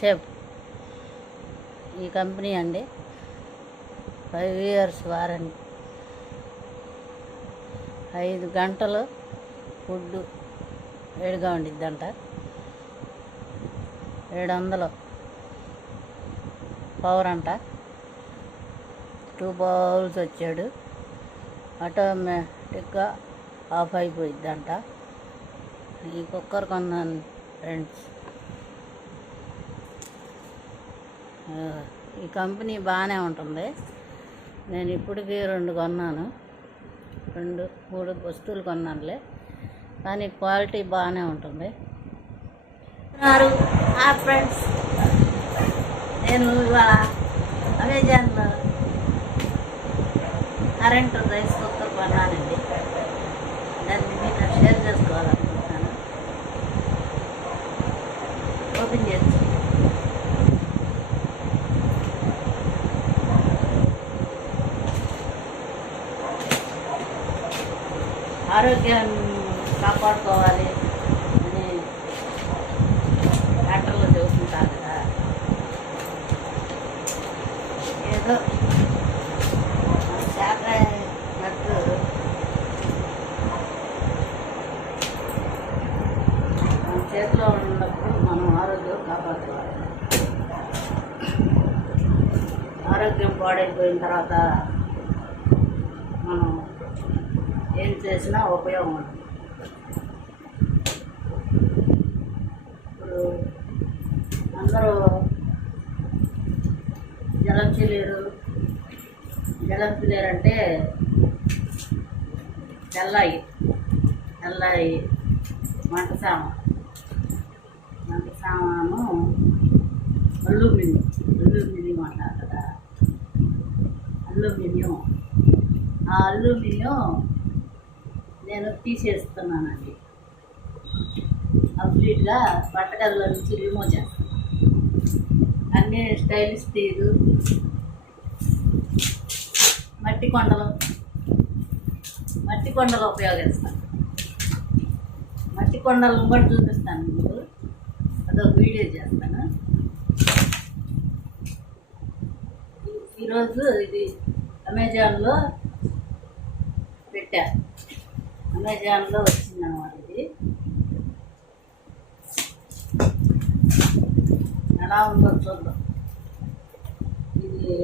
Chef ఈ company అండి. Five years warranty. ఐదు గంటలు ఫుడ్ వేడిగా ఉండిద్దంట. ఏడు వందలు పవర్ అంట. టూ బౌల్స్ వచ్చాడు. ఆటోమేటిక్గా ఆఫ్ అయిపోయిద్దంట. ఈ కుక్కర్ కొన్నాను ఫ్రెండ్స్ ఈ కంపెనీ బాగానే ఉంటుంది. నేను ఇప్పటికీ రెండు కొన్నాను. రెండు మూడు వస్తువులు కొన్నానులే. కానీ క్వాలిటీ బాగానే ఉంటుంది. ఫ్రెండ్స్. నేను ఇవాళ అమెజాన్లో కరెంటు రైస్ కుక్కర్ కొన్నానండి దాన్ని మీతో షేర్ చేసుకోవాలనుకుంటున్నాను ఓపెన్ చేసి ఆరోగ్యం కాపాడుకోవాలి అని డాక్టర్లు చెబుతుంటారు కదా. ఏదో చేతనట్టు మన చేతిలో ఉన్నప్పుడు మనం ఆరోగ్యం కాపాడుకోవాలి. ఆరోగ్యం పాడైపోయిన తర్వాత మనం ఏం చేసినా ఉపయోగం ఉంటుంది ఇప్పుడు అందరూ జలం లేరు. జలం లేరంటే అంటే తెల్లాయి తెల్లాయి వంట సామాన్ వంట సామాను అల్యూమినియం అల్యూమినియం అంటారు కదా. అల్యూమినియం. ఆ అల్యూమినియం నేను తీసేస్తున్నానండి. కంప్లీట్గా బట్టగదిలో నుంచి రిమూవ్ చేస్తాను. అన్నీ స్టైలిష్ తీరు. మట్టి కొండలు. మట్టి కొండలు ఉపయోగిస్తాను. మట్టి కొండలను కూడా చూపిస్తాను మీకు. అదొక వీడియో చేస్తాను. ఈరోజు ఇది అమెజాన్లో పెట్టాను అమెజాన్లో వచ్చిందన్నమాట ఇది. ఎలా ఉందో చూద్దాం. ఇది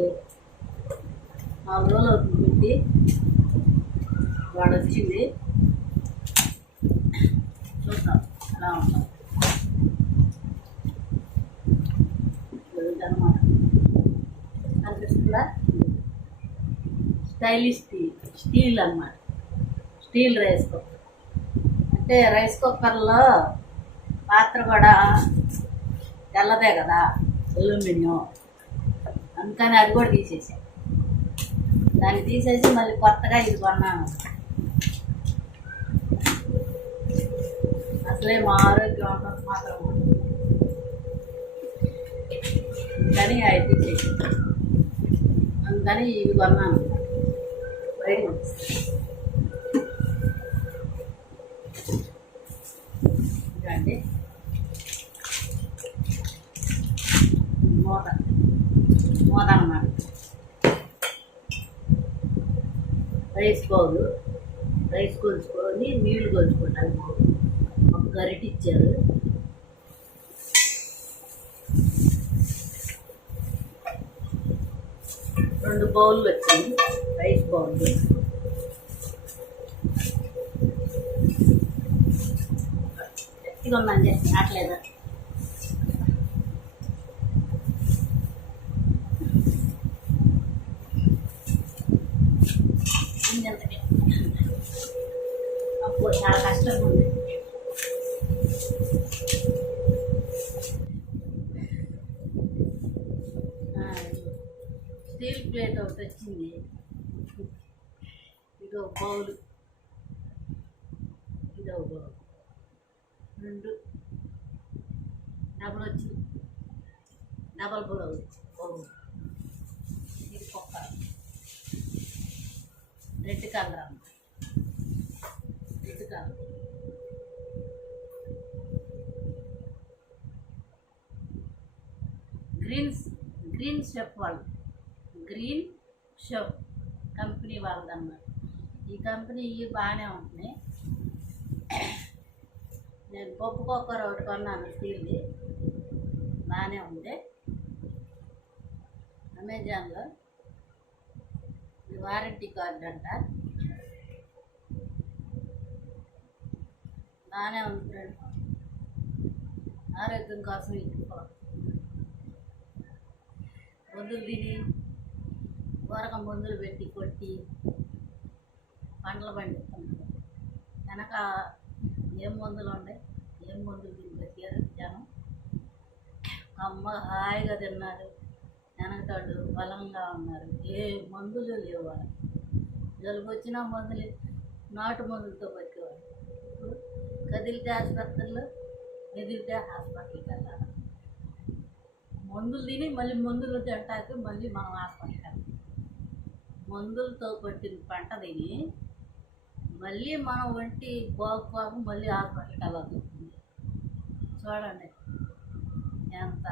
నాలుగు రోజులు అవుతుంది పెట్టి. వాడు వచ్చింది. చూద్దాం ఎలా ఉందో. అనమాట కనిపిస్తుందా స్టైలిష్ స్టీల్ స్టీల్ అన్నమాట. Steel rice cooker. అంటే రైస్ కుక్కర్లో పాత్ర కూడా తెల్లదే కదా అల్యూమినియం. అందుకని అది కూడా తీసేసాను దాన్ని తీసేసి మళ్ళీ కొత్తగా ఇది కొన్నాను. అసలే మా ఆరోగ్యం ఉన్నది మాత్రం అందుకని అది తీసేసి. అందుకని ఇది కొన్నాను. మూత రైస్ బౌల్ రైస్ కొలుచుకొని నీళ్ళు కొలుచుకుంటాను ఒక గరిటి ఇచ్చారు. రెండు బౌళ్ళు వచ్చాయి రైస్ బౌల్ గట్టిగా ఉందండి రావట్లేదు? చాలా కష్టంగా ఉంది. స్టీల్ ప్లేట్ ఒకటి వచ్చింది. ఇది ఒక బౌల్. ఇదో బౌల్. రెండు. డబల్ వచ్చింది. Double bowl. బౌల్. ఇది కుక్క. రెడ్ కలర్ అమ్మ గ్రీన్ గ్రీన్ షెఫ్ వాళ్ళు. గ్రీన్ షెఫ్ కంపెనీ వాళ్ళదన్నమాట. ఈ కంపెనీ ఇవి బాగానే ఉంటున్నాయి. నేను పప్పు కుక్కర్ ఒకటి కొన్నాను స్టీల్ది బాగానే ఉంది. అమెజాన్లో వారంటీ కార్డు అంట. బాగానే ఉంది ఫ్రెండ్ ఆరోగ్యం కోసం ఇంటికో మందులు తిని ఊరక మందులు పెట్టి కొట్టి పంటలు పండిస్తున్నారు వెనక ఏం మందులు ఉన్నాయి ఏం మందులు తిని బతికారు జనం. అమ్మ హాయిగా తిన్నారు. వెనకతాడు బలంగా ఉన్నారు. ఏ మందులు లేవు వాళ్ళకి. జలుబు వచ్చినా మందులు నాటు మందులతో బతికేవాళ్ళు. కదిలితే ఆసుపత్రిలో ఎదిరితే హాస్పిటల్కి వెళ్ళాలి. మందులు తిని మళ్ళీ మందులు తింటాకి మళ్ళీ మనం హాస్పిటల్కి వెళ్ళాలి. మందులతో కొట్టిన పంట తిని మళ్ళీ మనం వంటి బాగు బాగు మళ్ళీ హాస్పిటల్కి వెళ్ళాల్సి చూడండి ఎంత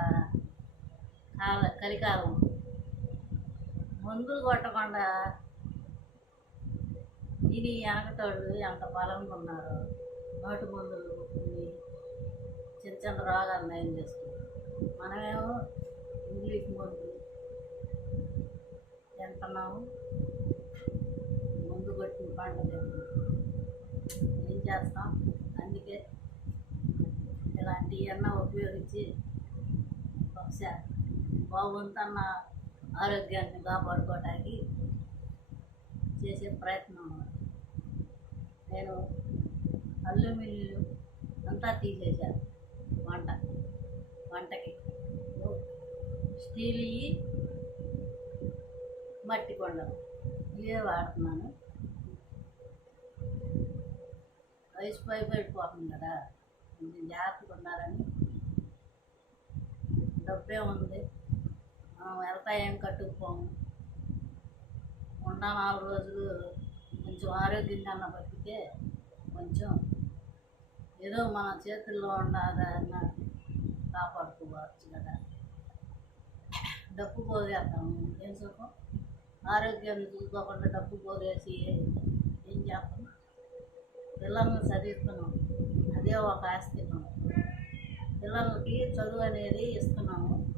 కాల కలికాలం. మందులు కొట్టకుండా తిని వెనకతాడు ఎంత బలంగా ఉన్నారో. నాటు మందులు కొన్ని చిన్న చిన్న రోగాలు నయం చేసుకుంటాం మనమేమో ఇంగ్లీష్ మందులు తింటున్నాము ముందు కొట్టిన పంట తింటున్నాం ఏం చేస్తాం? అందుకే ఇలాంటి అన్న ఉపయోగించి ఒకసారి బాగుందన్న ఆరోగ్యాన్ని కాపాడుకోవడానికి చేసే ప్రయత్నం. నేను అల్యూమినియం అంతా తీసేశారు. వంట వంటకి. స్టీల్ మట్టి కొండలు ఇవే వాడుతున్నాను. వయసు పై పడిపోతుంది కదా. కొంచెం జాగ్రత్తగా ఉండాలని. డబ్బే ఉంది. మనం వెళ్తా ఏం కట్టుకుపోము. ఉన్న నాలుగు రోజులు కొంచెం ఆరోగ్యంగా అన్న బతికితే కొంచెం ఏదో మన చేతుల్లో ఉండాలన్న కాపాడుకోవచ్చు కదా. డబ్బు పోగేస్తాము ఏం సుఖం? ఆరోగ్యాన్ని చూసుకోకుండా డబ్బు పోగేసి ఏం చేస్తాం? పిల్లల్ని చదివిస్తున్నాం. అదే ఒక ఆస్తి మనం. పిల్లలకి చదువు అనేది ఇస్తున్నాము.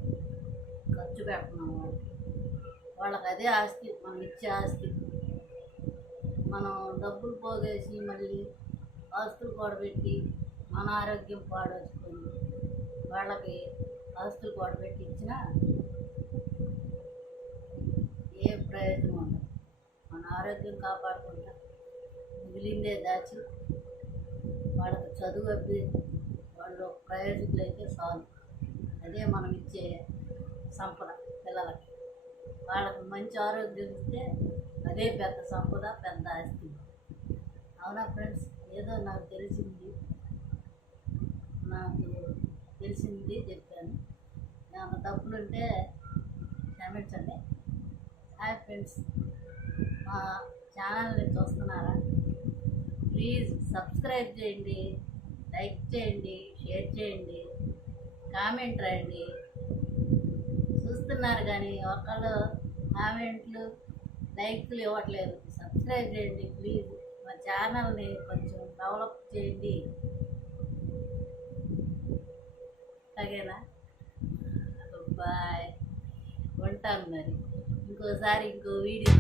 ఖర్చు పెడుతున్నాము. వాళ్ళకి అదే ఆస్తి మనం ఇచ్చే ఆస్తి. మనం డబ్బులు పోగేసి మళ్ళీ ఆస్తులు కూడబెట్టి మన ఆరోగ్యం పాడవచ్చుకొని వాళ్ళకి ఆస్తులు కూడబెట్టి ఇచ్చినా ఏ ప్రయోజనం ఉండదు. మన ఆరోగ్యం కాపాడుకుంటా మిగిలిందే దాచి వాళ్ళకి చదువు అబ్బి వాళ్ళు ప్రయోజకులు అయితే చాలు. అదే మనం ఇచ్చే సంపద పిల్లలకి. వాళ్ళకి మంచి ఆరోగ్యం ఇస్తే అదే పెద్ద సంపద పెద్ద ఆస్తి. అవునా ఫ్రెండ్స్? ఏదో నాకు తెలిసింది. నాకు తెలిసింది చెప్పాను. నాకు తప్పులుంటే క్షమించండి హాయ్ ఫ్రెండ్స్ మా ఛానల్ని చూస్తున్నారా? ప్లీజ్ సబ్స్క్రైబ్ చేయండి లైక్ చేయండి షేర్ చేయండి కామెంట్ రాయండి. చూస్తున్నారు కానీ ఒకళ్ళు కామెంట్లు లైక్లు ఇవ్వట్లేదు. సబ్స్క్రైబ్ చేయండి ప్లీజ్ ఛానల్ని కొంచెం డెవలప్ చేయండి. అలాగేనా బాయ్. ఉంటాను మరి. ఇంకోసారి ఇంకో వీడియో